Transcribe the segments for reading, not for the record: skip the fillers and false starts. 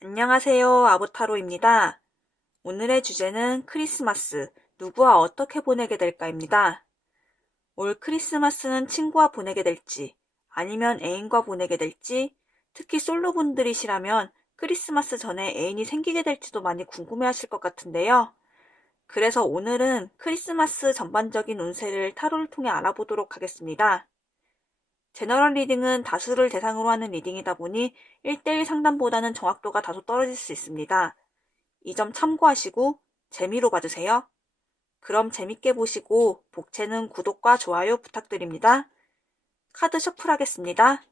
안녕하세요. 아보타로입니다. 오늘의 주제는 크리스마스, 누구와 어떻게 보내게 될까입니다. 올 크리스마스는 친구와 보내게 될지, 아니면 애인과 보내게 될지, 특히 솔로분들이시라면 크리스마스 전에 애인이 생기게 될지도 많이 궁금해하실 것 같은데요. 그래서 오늘은 크리스마스 전반적인 운세를 타로를 통해 알아보도록 하겠습니다. 제너럴 리딩은 다수를 대상으로 하는 리딩이다 보니 1대1 상담보다는 정확도가 다소 떨어질 수 있습니다. 이 점 참고하시고 재미로 봐주세요. 그럼 재밌게 보시고 복채는 구독과 좋아요 부탁드립니다. 카드 셔플 하겠습니다.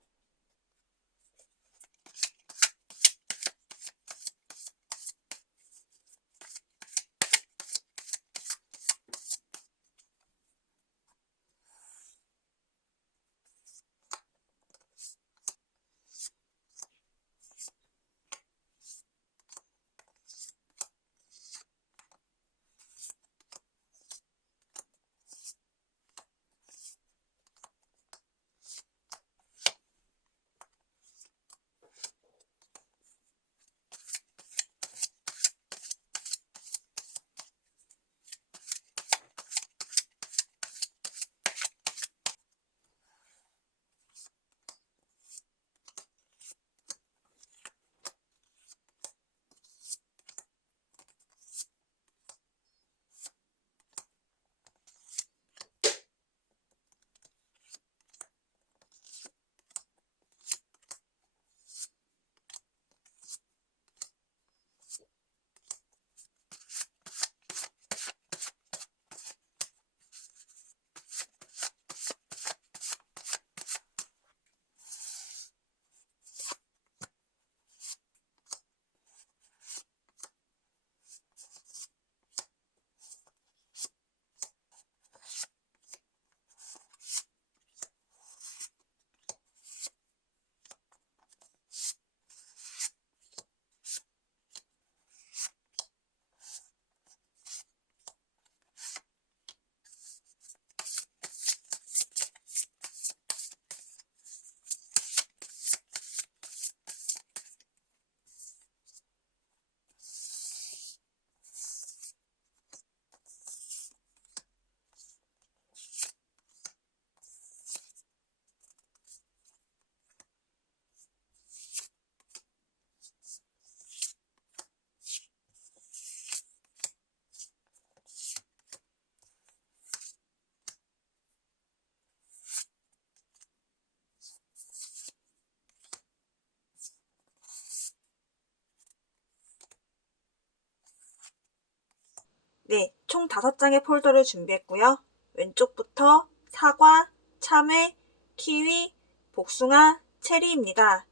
네, 총 5장의 폴더를 준비했고요. 왼쪽부터 사과, 참외, 키위, 복숭아, 체리입니다.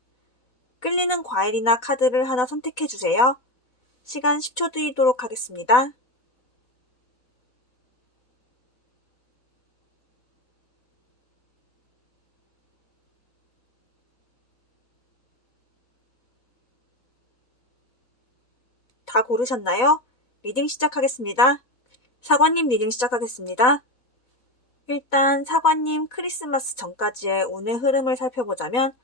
끌리는 과일이나 카드를 하나 선택해주세요. 시간 10초 드리도록 하겠습니다. 다 고르셨나요? 리딩 시작하겠습니다. 사과님 리딩 시작하겠습니다. 일단 사과님 크리스마스 전까지의 운의 흐름을 살펴보자면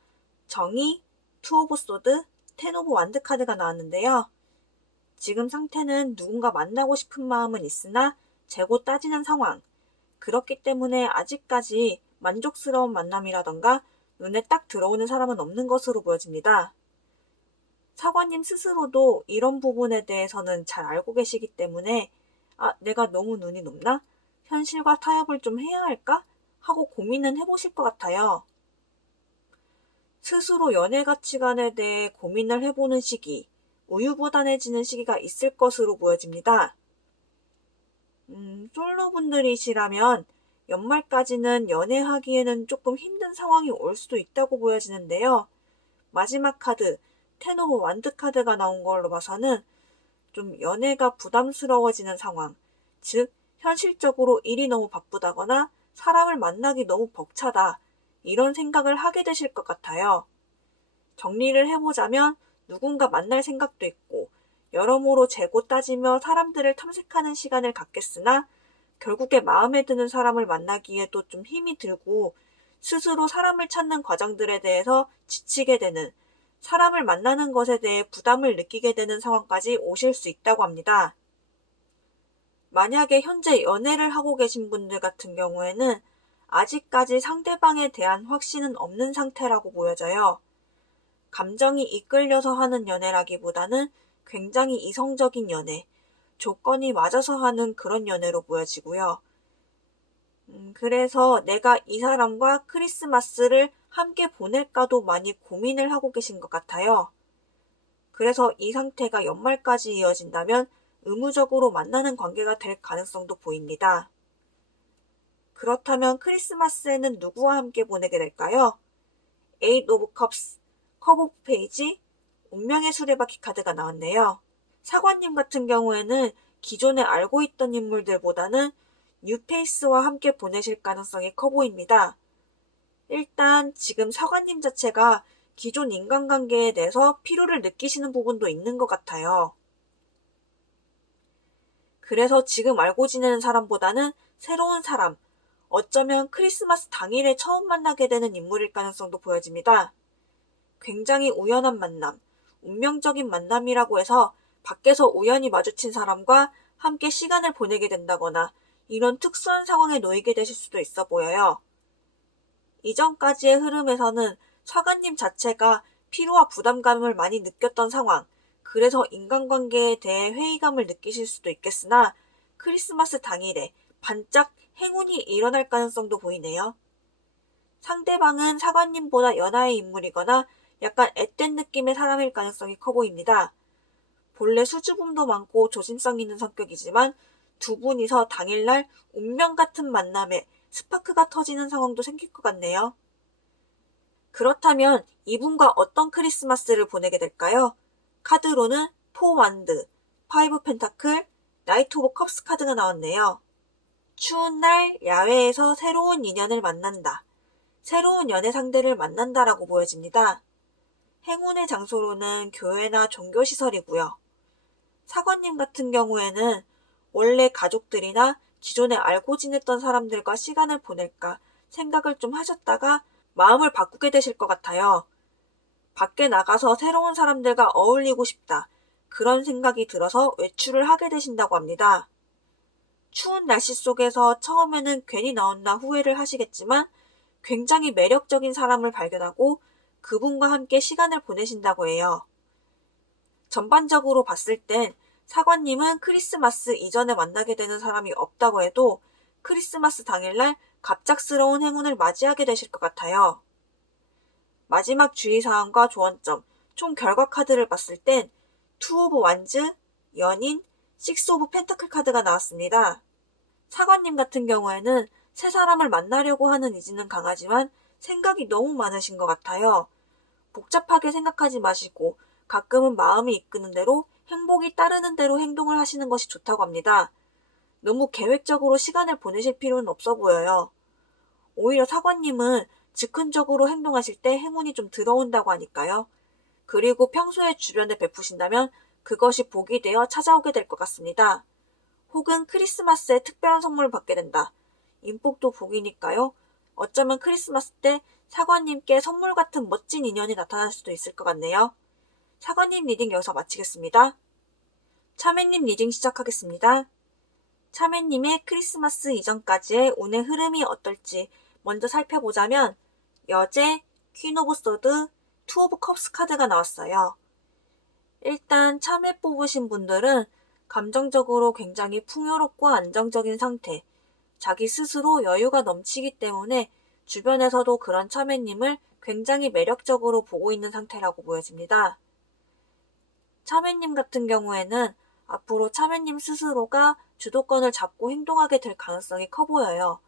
정의, 투 오브 소드, 텐 오브 완드 카드가 나왔는데요. 지금 상태는 누군가 만나고 싶은 마음은 있으나 재고 따지는 상황. 그렇기 때문에 아직까지 만족스러운 만남이라던가 눈에 딱 들어오는 사람은 없는 것으로 보여집니다. 사과님 스스로도 이런 부분에 대해서는 잘 알고 계시기 때문에 내가 너무 눈이 높나? 현실과 타협을 좀 해야 할까? 하고 고민은 해보실 것 같아요. 스스로 연애 가치관에 대해 고민을 해보는 시기, 우유부단해지는 시기가 있을 것으로 보여집니다. 솔로분들이시라면 연말까지는 연애하기에는 조금 힘든 상황이 올 수도 있다고 보여지는데요. 마지막 카드, 텐 오브 완드 카드가 나온 걸로 봐서는 좀 연애가 부담스러워지는 상황, 즉 현실적으로 일이 너무 바쁘다거나 사람을 만나기 너무 벅차다, 이런 생각을 하게 되실 것 같아요. 정리를 해보자면 누군가 만날 생각도 있고 여러모로 재고 따지며 사람들을 탐색하는 시간을 갖겠으나 결국에 마음에 드는 사람을 만나기에도 좀 힘이 들고 스스로 사람을 찾는 과정들에 대해서 지치게 되는, 사람을 만나는 것에 대해 부담을 느끼게 되는 상황까지 오실 수 있다고 합니다. 만약에 현재 연애를 하고 계신 분들 같은 경우에는 아직까지 상대방에 대한 확신은 없는 상태라고 보여져요. 감정이 이끌려서 하는 연애라기보다는 굉장히 이성적인 연애, 조건이 맞아서 하는 그런 연애로 보여지고요. 그래서 내가 이 사람과 크리스마스를 함께 보낼까도 많이 고민을 하고 계신 것 같아요. 그래서 이 상태가 연말까지 이어진다면 의무적으로 만나는 관계가 될 가능성도 보입니다. 그렇다면 크리스마스에는 누구와 함께 보내게 될까요? 에잇 오브 컵스, 컵 오브 페이지, 운명의 수레바퀴 카드가 나왔네요. 사관님 같은 경우에는 기존에 알고 있던 인물들보다는 뉴페이스와 함께 보내실 가능성이 커 보입니다. 일단 지금 사관님 자체가 기존 인간관계에 대해서 피로를 느끼시는 부분도 있는 것 같아요. 그래서 지금 알고 지내는 사람보다는 새로운 사람, 어쩌면 크리스마스 당일에 처음 만나게 되는 인물일 가능성도 보여집니다. 굉장히 우연한 만남, 운명적인 만남이라고 해서 밖에서 우연히 마주친 사람과 함께 시간을 보내게 된다거나 이런 특수한 상황에 놓이게 되실 수도 있어 보여요. 이전까지의 흐름에서는 사관님 자체가 피로와 부담감을 많이 느꼈던 상황, 그래서 인간관계에 대해 회의감을 느끼실 수도 있겠으나 크리스마스 당일에 반짝 행운이 일어날 가능성도 보이네요. 상대방은 사관님보다 연하의 인물이거나 약간 앳된 느낌의 사람일 가능성이 커 보입니다. 본래 수줍음도 많고 조심성 있는 성격이지만 두 분이서 당일날 운명 같은 만남에 스파크가 터지는 상황도 생길 것 같네요. 그렇다면 이분과 어떤 크리스마스를 보내게 될까요? 카드로는 4 완드, 5 펜타클, 나이트 오브 컵스 카드가 나왔네요. 추운 날 야외에서 새로운 인연을 만난다. 새로운 연애 상대를 만난다라고 보여집니다. 행운의 장소로는 교회나 종교시설이고요. 사관님 같은 경우에는 원래 가족들이나 기존에 알고 지냈던 사람들과 시간을 보낼까 생각을 좀 하셨다가 마음을 바꾸게 되실 것 같아요. 밖에 나가서 새로운 사람들과 어울리고 싶다. 그런 생각이 들어서 외출을 하게 되신다고 합니다. 추운 날씨 속에서 처음에는 괜히 나왔나 후회를 하시겠지만 굉장히 매력적인 사람을 발견하고 그분과 함께 시간을 보내신다고 해요. 전반적으로 봤을 땐 사관님은 크리스마스 이전에 만나게 되는 사람이 없다고 해도 크리스마스 당일날 갑작스러운 행운을 맞이하게 되실 것 같아요. 마지막 주의사항과 조언점, 총 결과 카드를 봤을 땐 2 오브 완즈, 연인, 6 오브 펜타클 카드가 나왔습니다. 사관님 같은 경우에는 새 사람을 만나려고 하는 의지는 강하지만 생각이 너무 많으신 것 같아요. 복잡하게 생각하지 마시고 가끔은 마음이 이끄는 대로 행복이 따르는 대로 행동을 하시는 것이 좋다고 합니다. 너무 계획적으로 시간을 보내실 필요는 없어 보여요. 오히려 사관님은 즉흥적으로 행동하실 때 행운이 좀 들어온다고 하니까요. 그리고 평소에 주변에 베푸신다면 그것이 복이 되어 찾아오게 될 것 같습니다. 혹은 크리스마스에 특별한 선물을 받게 된다. 인복도 복이니까요. 어쩌면 크리스마스 때 사관님께 선물 같은 멋진 인연이 나타날 수도 있을 것 같네요. 사관님 리딩 여기서 마치겠습니다. 참외님 리딩 시작하겠습니다. 참외님의 크리스마스 이전까지의 운의 흐름이 어떨지 먼저 살펴보자면 여제, 퀸 오브 소드, 투 오브 컵스 카드가 나왔어요. 일단 참외 뽑으신 분들은 감정적으로 굉장히 풍요롭고 안정적인 상태, 자기 스스로 여유가 넘치기 때문에 주변에서도 그런 참외님을 굉장히 매력적으로 보고 있는 상태라고 보여집니다. 참외님 같은 경우에는 앞으로 참외님 스스로가 주도권을 잡고 행동하게 될 가능성이 커 보여요.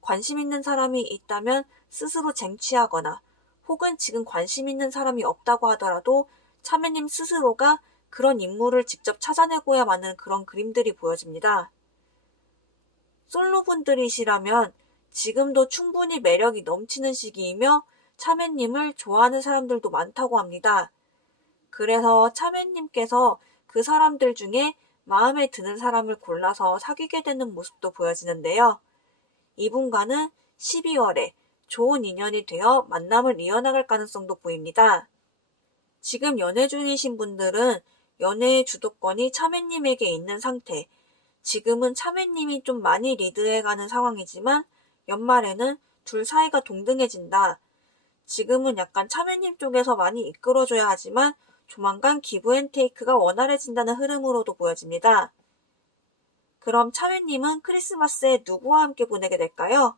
관심 있는 사람이 있다면 스스로 쟁취하거나 혹은 지금 관심 있는 사람이 없다고 하더라도 참외님 스스로가 그런 인물을 직접 찾아내고야 마는 그런 그림들이 보여집니다. 솔로분들이시라면 지금도 충분히 매력이 넘치는 시기이며 참외님을 좋아하는 사람들도 많다고 합니다. 그래서 참외님께서 그 사람들 중에 마음에 드는 사람을 골라서 사귀게 되는 모습도 보여지는데요. 이분과는 12월에 좋은 인연이 되어 만남을 이어나갈 가능성도 보입니다. 지금 연애 중이신 분들은 연애의 주도권이 참외님에게 있는 상태. 지금은 참외님이 좀 많이 리드해가는 상황이지만 연말에는 둘 사이가 동등해진다. 지금은 약간 참외님 쪽에서 많이 이끌어줘야 하지만 조만간 기브앤테이크가 원활해진다는 흐름으로도 보여집니다. 그럼 참외님은 크리스마스에 누구와 함께 보내게 될까요?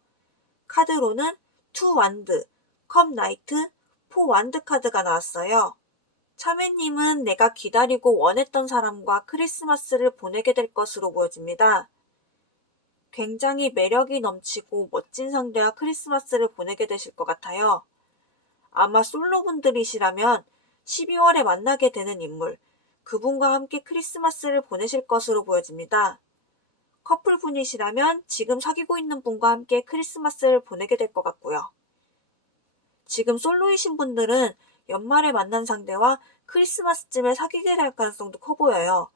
카드로는 투 완드, 컵 나이트, 포 완드 카드가 나왔어요. 참외님은 내가 기다리고 원했던 사람과 크리스마스를 보내게 될 것으로 보여집니다. 굉장히 매력이 넘치고 멋진 상대와 크리스마스를 보내게 되실 것 같아요. 아마 솔로분들이시라면 12월에 만나게 되는 인물, 그분과 함께 크리스마스를 보내실 것으로 보여집니다. 커플분이시라면 지금 사귀고 있는 분과 함께 크리스마스를 보내게 될 것 같고요. 지금 솔로이신 분들은 연말에 만난 상대와 크리스마스쯤에 사귀게 될 가능성도 커 보여요.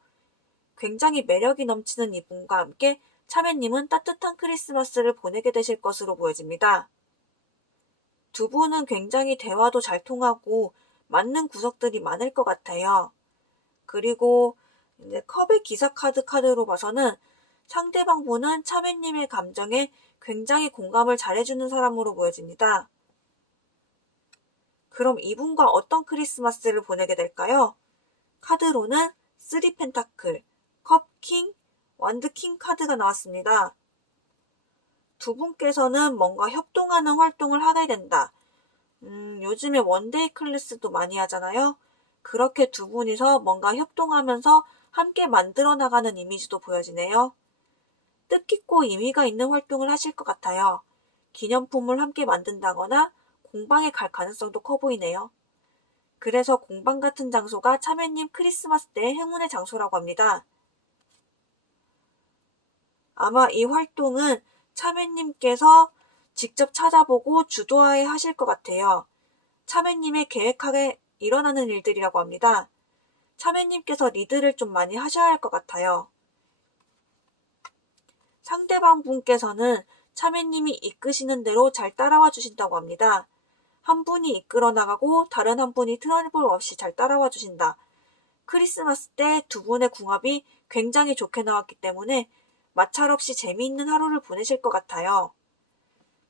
굉장히 매력이 넘치는 이분과 함께 참외님은 따뜻한 크리스마스를 보내게 되실 것으로 보여집니다. 두 분은 굉장히 대화도 잘 통하고 맞는 구석들이 많을 것 같아요. 그리고 이제 컵의 기사 카드로 봐서는 상대방 분은 참외님의 감정에 굉장히 공감을 잘해주는 사람으로 보여집니다. 그럼 이분과 어떤 크리스마스를 보내게 될까요? 카드로는 3 펜타클, 컵 킹, 완드 킹 카드가 나왔습니다. 두 분께서는 뭔가 협동하는 활동을 하게 된다. 요즘에 원데이 클래스도 많이 하잖아요. 그렇게 두 분이서 뭔가 협동하면서 함께 만들어 나가는 이미지도 보여지네요. 뜻깊고 의미가 있는 활동을 하실 것 같아요. 기념품을 함께 만든다거나 공방에 갈 가능성도 커 보이네요. 그래서 공방 같은 장소가 참외님 크리스마스 때 행운의 장소라고 합니다. 아마 이 활동은 참외님께서 직접 찾아보고 주도하에 하실 것 같아요. 참외님의 계획하에 일어나는 일들이라고 합니다. 참외님께서 리드를 좀 많이 하셔야 할 것 같아요. 상대방 분께서는 참외님이 이끄시는 대로 잘 따라와 주신다고 합니다. 한 분이 이끌어 나가고 다른 한 분이 트러블 없이 잘 따라와 주신다. 크리스마스 때 두 분의 궁합이 굉장히 좋게 나왔기 때문에 마찰 없이 재미있는 하루를 보내실 것 같아요.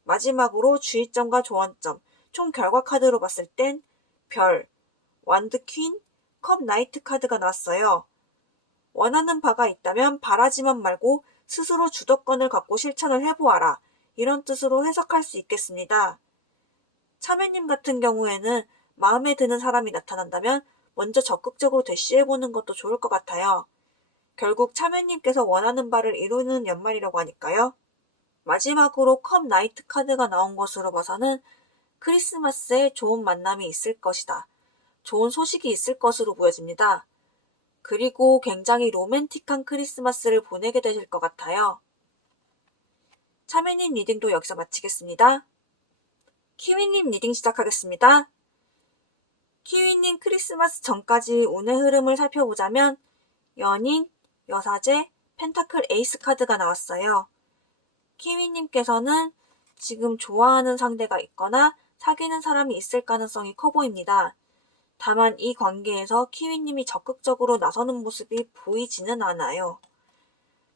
마지막으로 주의점과 조언점, 총 결과 카드로 봤을 땐 별, 완드 퀸, 컵 나이트 카드가 나왔어요. 원하는 바가 있다면 바라지만 말고 스스로 주도권을 갖고 실천을 해보아라. 이런 뜻으로 해석할 수 있겠습니다. 참외님 같은 경우에는 마음에 드는 사람이 나타난다면 먼저 적극적으로 대시해보는 것도 좋을 것 같아요. 결국 참외님께서 원하는 바를 이루는 연말이라고 하니까요. 마지막으로 컵 나이트 카드가 나온 것으로 봐서는 크리스마스에 좋은 만남이 있을 것이다. 좋은 소식이 있을 것으로 보여집니다. 그리고 굉장히 로맨틱한 크리스마스를 보내게 되실 것 같아요. 참외님 리딩도 여기서 마치겠습니다. 키위님 리딩 시작하겠습니다. 키위님 크리스마스 전까지 운의 흐름을 살펴보자면 연인, 여사제, 펜타클 에이스 카드가 나왔어요. 키위님께서는 지금 좋아하는 상대가 있거나 사귀는 사람이 있을 가능성이 커 보입니다. 다만 이 관계에서 키위님이 적극적으로 나서는 모습이 보이지는 않아요.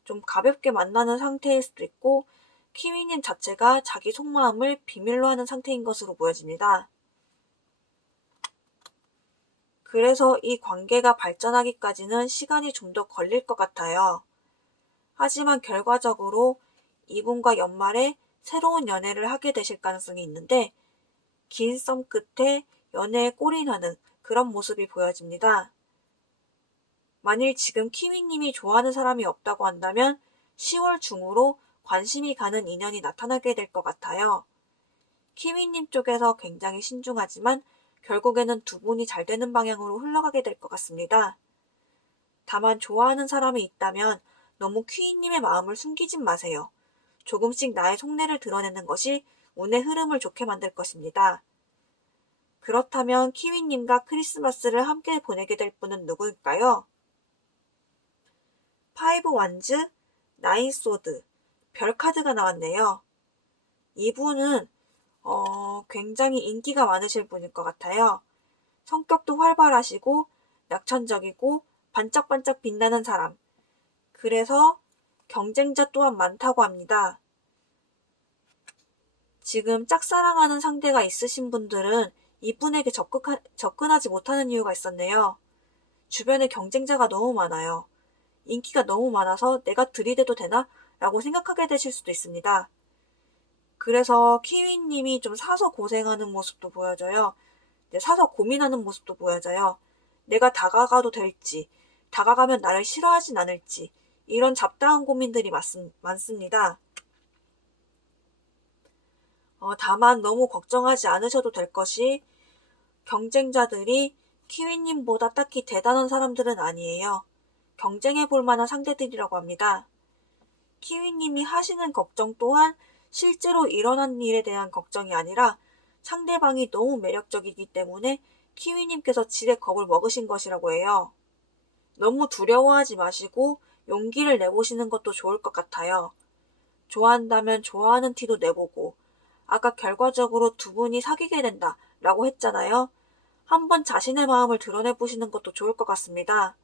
좀 가볍게 만나는 상태일 수도 있고 키위님 자체가 자기 속마음을 비밀로 하는 상태인 것으로 보여집니다. 그래서 이 관계가 발전하기까지는 시간이 좀 더 걸릴 것 같아요. 하지만 결과적으로 이분과 연말에 새로운 연애를 하게 되실 가능성이 있는데 긴 썸 끝에 연애에 골인하는 그런 모습이 보여집니다. 만일 지금 키위님이 좋아하는 사람이 없다고 한다면 10월 중으로 관심이 가는 인연이 나타나게 될 것 같아요. 키위님 쪽에서 굉장히 신중하지만 결국에는 두 분이 잘 되는 방향으로 흘러가게 될 것 같습니다. 다만 좋아하는 사람이 있다면 너무 키위님의 마음을 숨기진 마세요. 조금씩 나의 속내를 드러내는 것이 운의 흐름을 좋게 만들 것입니다. 그렇다면 키위님과 크리스마스를 함께 보내게 될 분은 누구일까요? 파이브 완즈, 나인 소드, 별 카드가 나왔네요. 이분은 굉장히 인기가 많으실 분일 것 같아요. 성격도 활발하시고 낙천적이고 반짝반짝 빛나는 사람. 그래서 경쟁자 또한 많다고 합니다. 지금 짝사랑하는 상대가 있으신 분들은 이분에게 접근하지 못하는 이유가 있었네요. 주변에 경쟁자가 너무 많아요. 인기가 너무 많아서 내가 들이대도 되나? 라고 생각하게 되실 수도 있습니다. 그래서 키위님이 좀 사서 고생하는 모습도 보여져요. 사서 고민하는 모습도 보여져요. 내가 다가가도 될지, 다가가면 나를 싫어하진 않을지, 이런 잡다한 고민들이 많습니다. 다만 너무 걱정하지 않으셔도 될 것이 경쟁자들이 키위님보다 딱히 대단한 사람들은 아니에요. 경쟁해 볼 만한 상대들이라고 합니다. 키위님이 하시는 걱정 또한 실제로 일어난 일에 대한 걱정이 아니라 상대방이 너무 매력적이기 때문에 키위님께서 지레 겁을 먹으신 것이라고 해요. 너무 두려워하지 마시고 용기를 내보시는 것도 좋을 것 같아요. 좋아한다면 좋아하는 티도 내보고, 아까 결과적으로 두 분이 사귀게 된다 라고 했잖아요. 한번 자신의 마음을 드러내보시는 것도 좋을 것 같습니다.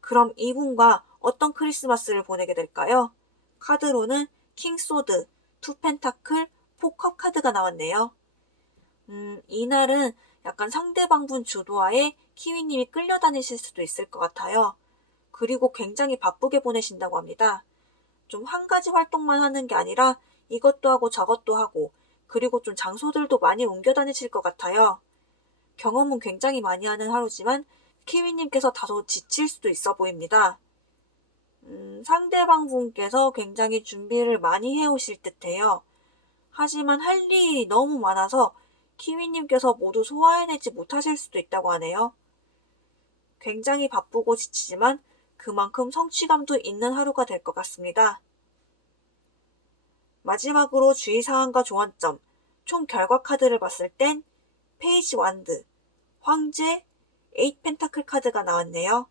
그럼 이분과 어떤 크리스마스를 보내게 될까요? 카드로는 킹소드, 투펜타클, 포컵 카드가 나왔네요. 이날은 약간 상대방분 주도하에 키위님이 끌려다니실 수도 있을 것 같아요. 그리고 굉장히 바쁘게 보내신다고 합니다. 좀 한 가지 활동만 하는 게 아니라 이것도 하고 저것도 하고, 그리고 좀 장소들도 많이 옮겨 다니실 것 같아요. 경험은 굉장히 많이 하는 하루지만 키위님께서 다소 지칠 수도 있어 보입니다. 상대방 분께서 굉장히 준비를 많이 해오실 듯해요. 하지만 할 일이 너무 많아서 키위님께서 모두 소화해내지 못하실 수도 있다고 하네요. 굉장히 바쁘고 지치지만 그만큼 성취감도 있는 하루가 될 것 같습니다. 마지막으로 주의사항과 조언점, 총 결과 카드를 봤을 땐 페이지 완드, 황제, 에잇 펜타클 카드가 나왔네요.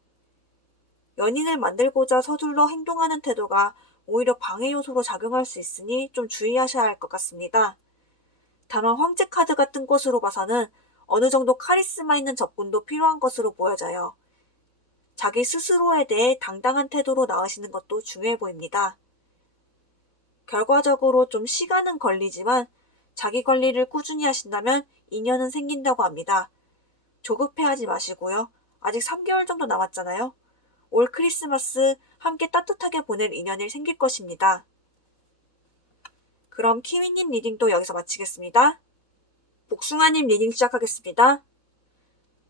연인을 만들고자 서둘러 행동하는 태도가 오히려 방해 요소로 작용할 수 있으니 좀 주의하셔야 할 것 같습니다. 다만 황제 카드가 뜬 것으로 봐서는 어느 정도 카리스마 있는 접근도 필요한 것으로 보여져요. 자기 스스로에 대해 당당한 태도로 나가시는 것도 중요해 보입니다. 결과적으로 좀 시간은 걸리지만 자기 관리를 꾸준히 하신다면 인연은 생긴다고 합니다. 조급해하지 마시고요. 아직 3개월 정도 남았잖아요. 올 크리스마스 함께 따뜻하게 보낼 인연이 생길 것입니다. 그럼 키위님 리딩도 여기서 마치겠습니다. 복숭아님 리딩 시작하겠습니다.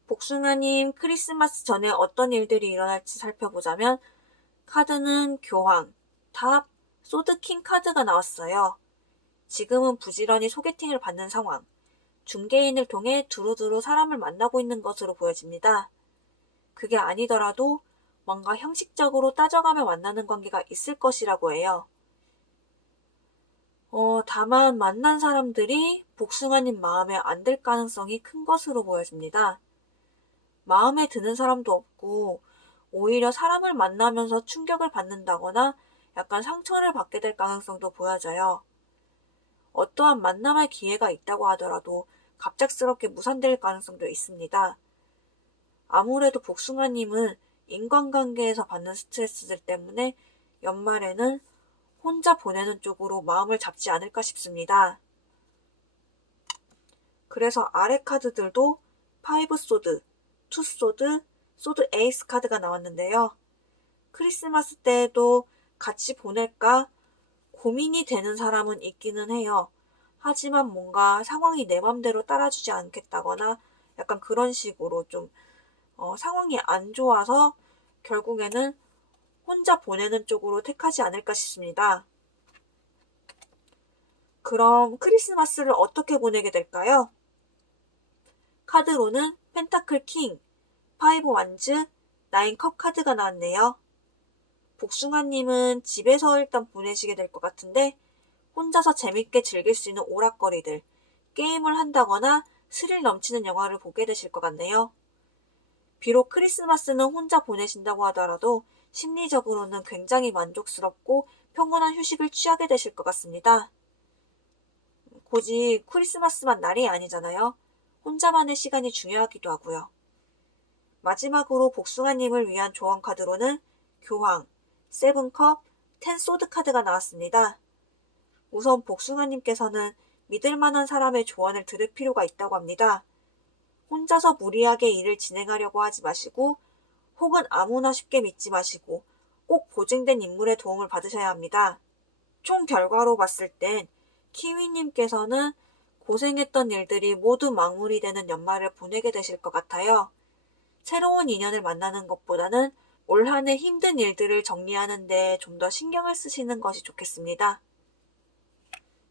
복숭아님 크리스마스 전에 어떤 일들이 일어날지 살펴보자면 카드는 교황, 탑, 소드킹 카드가 나왔어요. 지금은 부지런히 소개팅을 받는 상황, 중개인을 통해 두루두루 사람을 만나고 있는 것으로 보여집니다. 그게 아니더라도 뭔가 형식적으로 따져가며 만나는 관계가 있을 것이라고 해요. 다만 만난 사람들이 복숭아님 마음에 안 들 가능성이 큰 것으로 보여집니다. 마음에 드는 사람도 없고 오히려 사람을 만나면서 충격을 받는다거나 약간 상처를 받게 될 가능성도 보여져요. 어떠한 만남할 기회가 있다고 하더라도 갑작스럽게 무산될 가능성도 있습니다. 아무래도 복숭아님은 인간관계에서 받는 스트레스들 때문에 연말에는 혼자 보내는 쪽으로 마음을 잡지 않을까 싶습니다. 그래서 아래 카드들도 파이브 소드, 투 소드, 소드 에이스 카드가 나왔는데요. 크리스마스 때에도 같이 보낼까 고민이 되는 사람은 있기는 해요. 하지만 뭔가 상황이 내 맘대로 따라주지 않겠다거나 약간 그런 식으로 좀 상황이 안 좋아서 결국에는 혼자 보내는 쪽으로 택하지 않을까 싶습니다. 그럼 크리스마스를 어떻게 보내게 될까요? 카드로는 펜타클 킹, 파이브 완즈, 나인 컵 카드가 나왔네요. 복숭아님은 집에서 일단 보내시게 될 것 같은데 혼자서 재밌게 즐길 수 있는 오락거리들, 게임을 한다거나 스릴 넘치는 영화를 보게 되실 것 같네요. 비록 크리스마스는 혼자 보내신다고 하더라도 심리적으로는 굉장히 만족스럽고 평온한 휴식을 취하게 되실 것 같습니다. 굳이 크리스마스만 날이 아니잖아요. 혼자만의 시간이 중요하기도 하고요. 마지막으로 복숭아님을 위한 조언 카드로는 교황, 세븐컵, 텐소드 카드가 나왔습니다. 우선 복숭아님께서는 믿을 만한 사람의 조언을 들을 필요가 있다고 합니다. 혼자서 무리하게 일을 진행하려고 하지 마시고 혹은 아무나 쉽게 믿지 마시고 꼭 보증된 인물의 도움을 받으셔야 합니다. 총 결과로 봤을 땐 키위님께서는 고생했던 일들이 모두 마무리되는 연말을 보내게 되실 것 같아요. 새로운 인연을 만나는 것보다는 올 한 해 힘든 일들을 정리하는 데 좀 더 신경을 쓰시는 것이 좋겠습니다.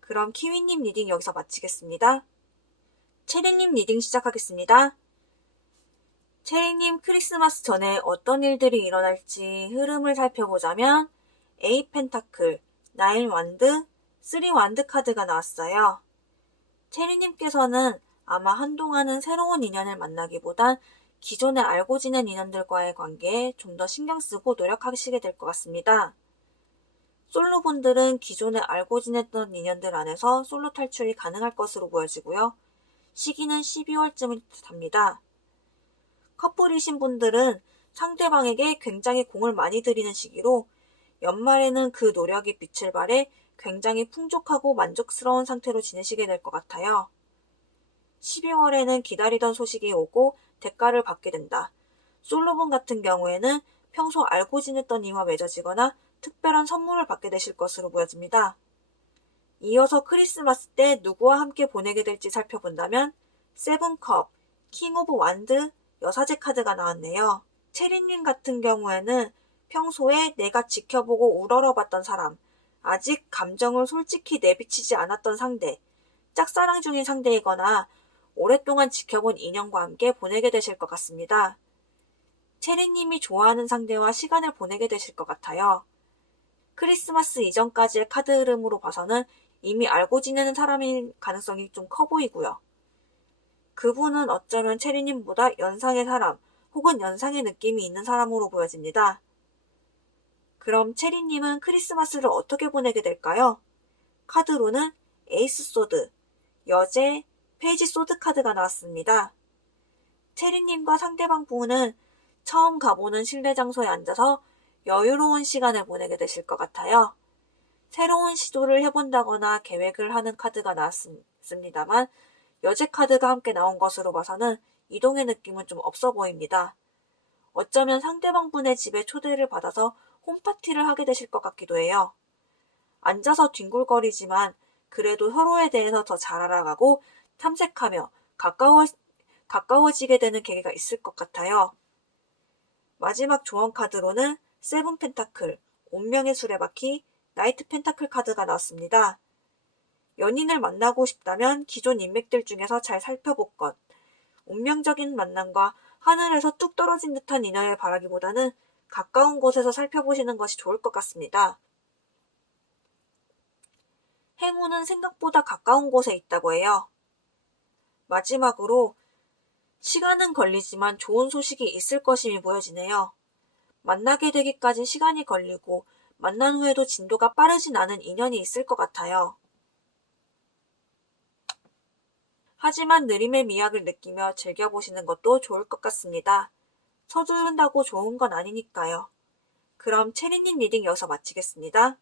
그럼 키위님 리딩 여기서 마치겠습니다. 체리님 리딩 시작하겠습니다. 체리님 크리스마스 전에 어떤 일들이 일어날지 흐름을 살펴보자면 에잇 펜타클, 9 완드, 3 완드 카드가 나왔어요. 체리님께서는 아마 한동안은 새로운 인연을 만나기보단 기존에 알고 지낸 인연들과의 관계에 좀 더 신경 쓰고 노력하시게 될 것 같습니다. 솔로분들은 기존에 알고 지냈던 인연들 안에서 솔로 탈출이 가능할 것으로 보여지고요. 시기는 12월쯤이 답니다. 커플이신 분들은 상대방에게 굉장히 공을 많이 들이는 시기로 연말에는 그 노력이 빛을 발해 굉장히 풍족하고 만족스러운 상태로 지내시게 될 것 같아요. 12월에는 기다리던 소식이 오고 대가를 받게 된다. 솔로분 같은 경우에는 평소 알고 지냈던 이와 맺어지거나 특별한 선물을 받게 되실 것으로 보여집니다. 이어서 크리스마스 때 누구와 함께 보내게 될지 살펴본다면 세븐컵, 킹 오브 완드, 여사제 카드가 나왔네요. 체리님 같은 경우에는 평소에 내가 지켜보고 우러러봤던 사람, 아직 감정을 솔직히 내비치지 않았던 상대, 짝사랑 중인 상대이거나 오랫동안 지켜본 인연과 함께 보내게 되실 것 같습니다. 체리님이 좋아하는 상대와 시간을 보내게 되실 것 같아요. 크리스마스 이전까지의 카드 흐름으로 봐서는 이미 알고 지내는 사람일 가능성이 좀 커 보이고요. 그분은 어쩌면 체리님보다 연상의 사람 혹은 연상의 느낌이 있는 사람으로 보여집니다. 그럼 체리님은 크리스마스를 어떻게 보내게 될까요? 카드로는 에이스 소드, 여제, 페이지 소드 카드가 나왔습니다. 체리님과 상대방 분은 처음 가보는 실내 장소에 앉아서 여유로운 시간을 보내게 되실 것 같아요. 새로운 시도를 해본다거나 계획을 하는 카드가 나왔습니다만 여제 카드가 함께 나온 것으로 봐서는 이동의 느낌은 좀 없어 보입니다. 어쩌면 상대방 분의 집에 초대를 받아서 홈파티를 하게 되실 것 같기도 해요. 앉아서 뒹굴거리지만 그래도 서로에 대해서 더 잘 알아가고 탐색하며 가까워지게 되는 계기가 있을 것 같아요. 마지막 조언 카드로는 세븐 펜타클, 운명의 수레바퀴, 나이트 펜타클 카드가 나왔습니다. 연인을 만나고 싶다면 기존 인맥들 중에서 잘 살펴볼 것, 운명적인 만남과 하늘에서 뚝 떨어진 듯한 인연을 바라기보다는 가까운 곳에서 살펴보시는 것이 좋을 것 같습니다. 행운은 생각보다 가까운 곳에 있다고 해요. 마지막으로 시간은 걸리지만 좋은 소식이 있을 것임이 보여지네요. 만나게 되기까지 시간이 걸리고 만난 후에도 진도가 빠르진 않은 인연이 있을 것 같아요. 하지만 느림의 미학을 느끼며 즐겨보시는 것도 좋을 것 같습니다. 서두른다고 좋은 건 아니니까요. 그럼 체리님 리딩 여기서 마치겠습니다.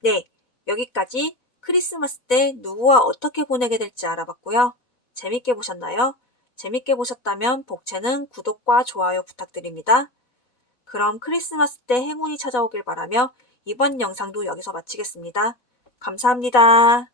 네, 여기까지 크리스마스 때 누구와 어떻게 보내게 될지 알아봤고요. 재밌게 보셨나요? 재밌게 보셨다면 복채는 구독과 좋아요 부탁드립니다. 그럼 크리스마스 때 행운이 찾아오길 바라며 이번 영상도 여기서 마치겠습니다. 감사합니다.